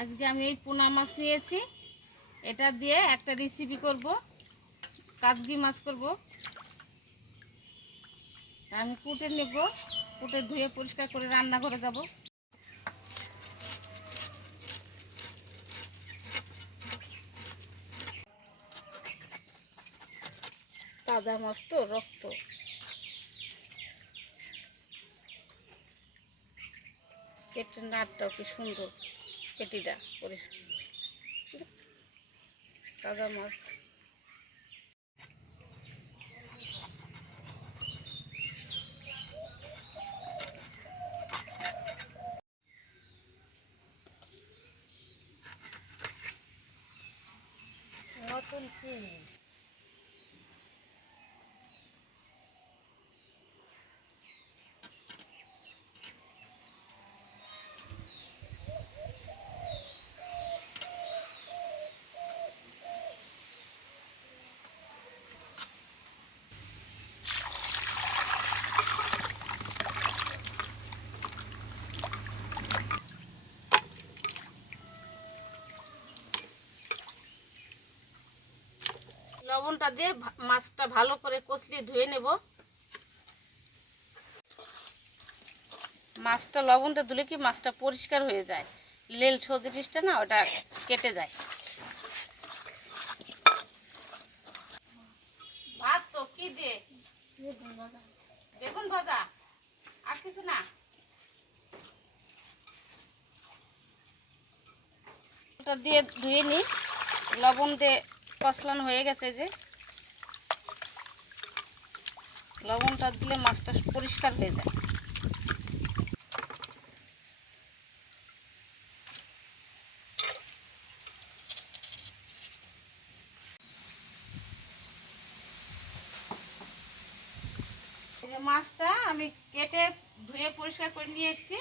আজকে আমি এই পোনা মাছ নিয়েছি, এটা দিয়ে একটা রেসিপি করব, কাজকি মাছ করব। আমি কুটে নেব, কুটে ধুয়ে পরিষ্কার করে রান্নাঘরে যাব। তাজা মাছ তো, রক্ত। পেটের নাড়টাও কি সুন্দর, পেটিটা পরিষ্কার, তাজা মাছ। নতুন কি লবণটা দিয়ে মাছটা ভালো করে কষলিয়ে ধুয়ে নেব। মাছটা লবণটা ধুলে কি মাছটা পরিষ্কার হয়ে যায়, লেল সদৃশটা না ওটা কেটে যায়। ভাত তো কি দিয়ে? বেগুন ভাজা, আর কিছু না। ওটা দিয়ে ধুয়ে নিই, লবণ দিয়ে কষলানো হয়ে গেছে। যে লবণটা দিলে মাছটা পরিষ্কার হয়ে যায়। এই মাছটা আমি কেটে ধুয়ে পরিষ্কার করে নিয়ে এসেছি।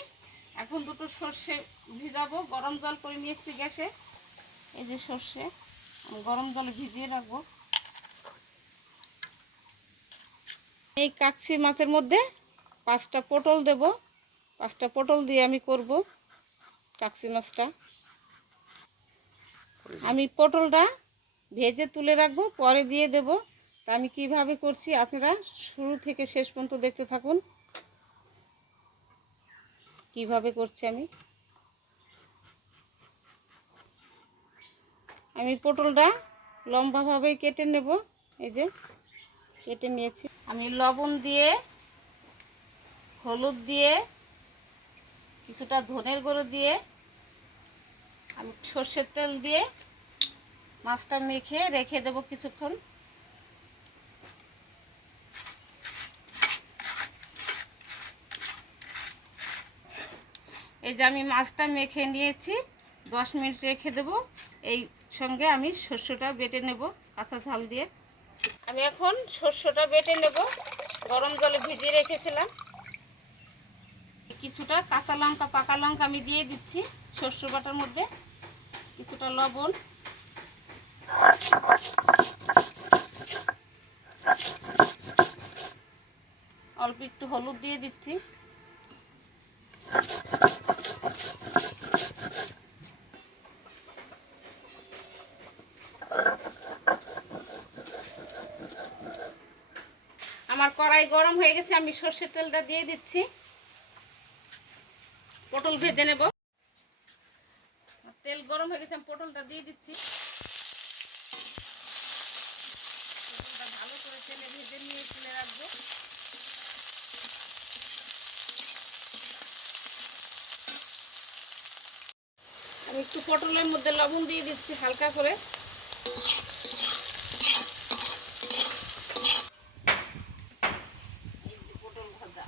এখন দুটো সর্ষে ভিজাবো, গরম জল করে নিয়ে এসেছি গ্যাসে। এই যে সর্ষে গরম জলে ভিজিয়ে রাখবো। এই কাচ্চি মাছের মধ্যে 5টা পটল দেব, 5টা পটল দিয়ে আমি করব কাচ্চি মাছটা। আমি পটলটা ভেজে তুলে রাখবো, পরে দিয়ে দেব। তা আমি কিভাবে করছি আপনারা শুরু থেকে শেষ পর্যন্ত দেখতে থাকুন, কিভাবে করছি আমি। আমি পটলটা লম্বাভাবে কেটে নেব। এই যে কেটে নিয়েছি। আমি লবণ দিয়ে, হলুদ দিয়ে, কিছুটা ধনের গুঁড়ো দিয়ে, আমি সর্ষের তেল দিয়ে মাছটা মেখে রেখে দেব কিছুক্ষণ। এই যে আমি মাছটা মেখে নিয়েছি, 10 মিনিট রেখে দেব। এই সঙ্গে আমি শস্যটা বেটে নেব কাঁচা ঝাল দিয়ে। আমি এখন শস্যটা বেটে নেব, গরম জলে ভিজিয়ে রেখেছিলাম। কিছুটা কাঁচা লঙ্কা, পাকা লঙ্কা আমি দিয়ে দিচ্ছি শস্য বাটার মধ্যে। কিছুটা লবণ, অল্প একটু হলুদ দিয়ে দিচ্ছি। আমার কড়াই গরম হয়ে গেছে, আমি সর্ষের তেলটা দিয়ে দিচ্ছি। পটল ভেজে নেব। তেল গরম হয়ে গেছে, আমি পটলটা দিয়ে দিচ্ছি। পটলটা ভালো করে তেলে ভেজে নিয়ে তুলে রাখবো। আমি একটু পটলের মধ্যে লবণ দিয়ে দিচ্ছি হালকা করে। পটল ভাজা,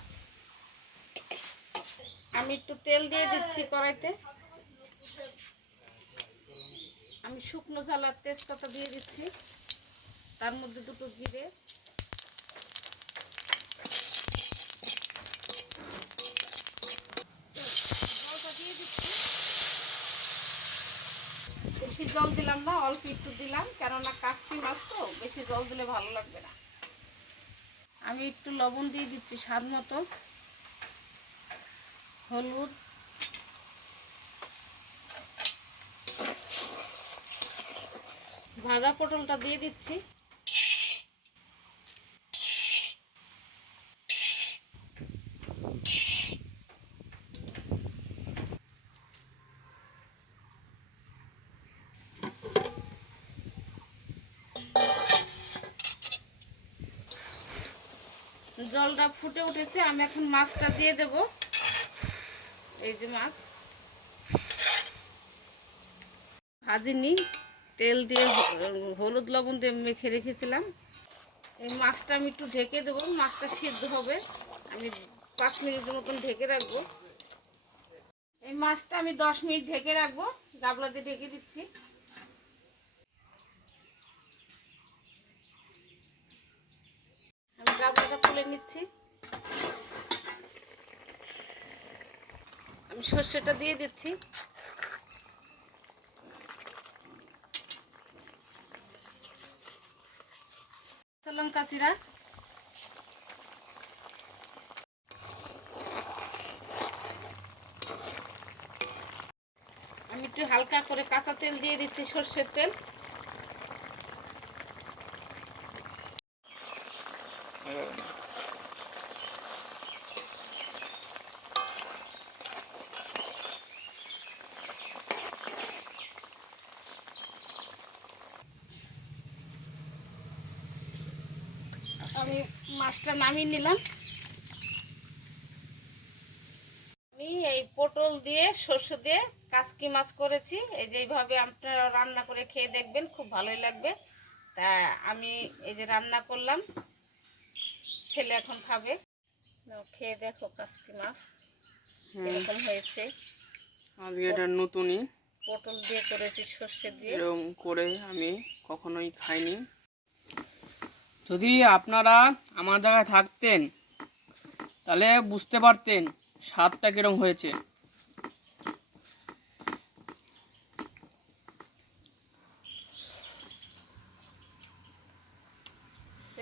আমি একটু তেল দিয়ে দিচ্ছি কড়াইতে। আমি শুকনো ঝালার তেজপাতা দিয়ে দিচ্ছি, তার মধ্যে দুটো জিরে, জলটা দিয়ে দিচ্ছি। বেশি জল দিলাম না, অল্প একটু দিলাম, কেননা কাচ্চি মাছ তো বেশি জল দিলে ভালো লাগবে না। আমি একটু লবণ দিয়ে দিচ্ছি স্বাদ মতো, হলুদ, ভাজা পটলটা দিয়ে দিচ্ছি। জলটা ফুটে উঠেছে, আমি এখন মাছটা দিয়ে দেব। এই যে মাছ ভাজিনি, তেল দিয়ে হলুদ লবণ দিয়ে মেখে রেখেছিলাম। এই মাছটা আমি একটু ঢেকে দেবো, মাছটা সিদ্ধ হবে। আমি 5 মিনিটের মতন ঢেকে রাখবো। এই মাছটা আমি 10 মিনিট ঢেকে রাখবো, গাবলা দিয়ে ঢেকে দিচ্ছি। আমি গাবলাটা খুলে নিচ্ছি। আমি সর্ষেটা দিয়ে দিচ্ছি। লঙ্কা চিরা, আমি একটু হালকা করে কাঁচা তেল দিয়ে দিচ্ছি, সর্ষের তেল। আমি মাছটা নামিয়ে নিলাম। আমি এই পটল দিয়ে সরষে দিয়ে কাচকি মাছ করেছি। এই যে এইভাবে আপনারা রান্না করে খেয়ে দেখবেন, খুব ভালোই লাগবে। তা আমি এই যে রান্না করলাম, ছেলে এখন খাবে। খেয়ে দেখো কাচকি মাছ এরকম হয়েছে। আজকে এটা নতুনই পটল দিয়ে করেছি, সর্ষে দিয়ে। এরকম করে আমি কখনোই খাইনি। যদি আপনারা আমার জায়গায় থাকতেন তাহলে বুঝতে পারতেন স্বাদটা কিরকম হয়েছে।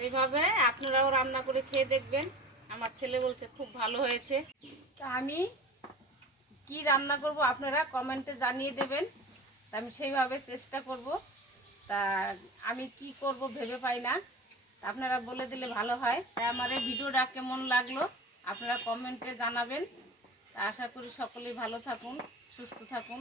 এইভাবে আপনারাও রান্না করে খেয়ে দেখবেন। আমার ছেলে বলছে খুব ভালো হয়েছে। তা আমি কি রান্না করব আপনারা কমেন্টে জানিয়ে দেবেন। তা আমি সেইভাবে চেষ্টা করব। তা আমি কি করব ভেবে পাই না, তা আপনারা বলে দিলে ভালো হয়। তাই আমার এই ভিডিওটা কেমন লাগলো আপনারা কমেন্টে জানাবেন। তা আশা করি সকলেই ভালো থাকুন, সুস্থ থাকুন।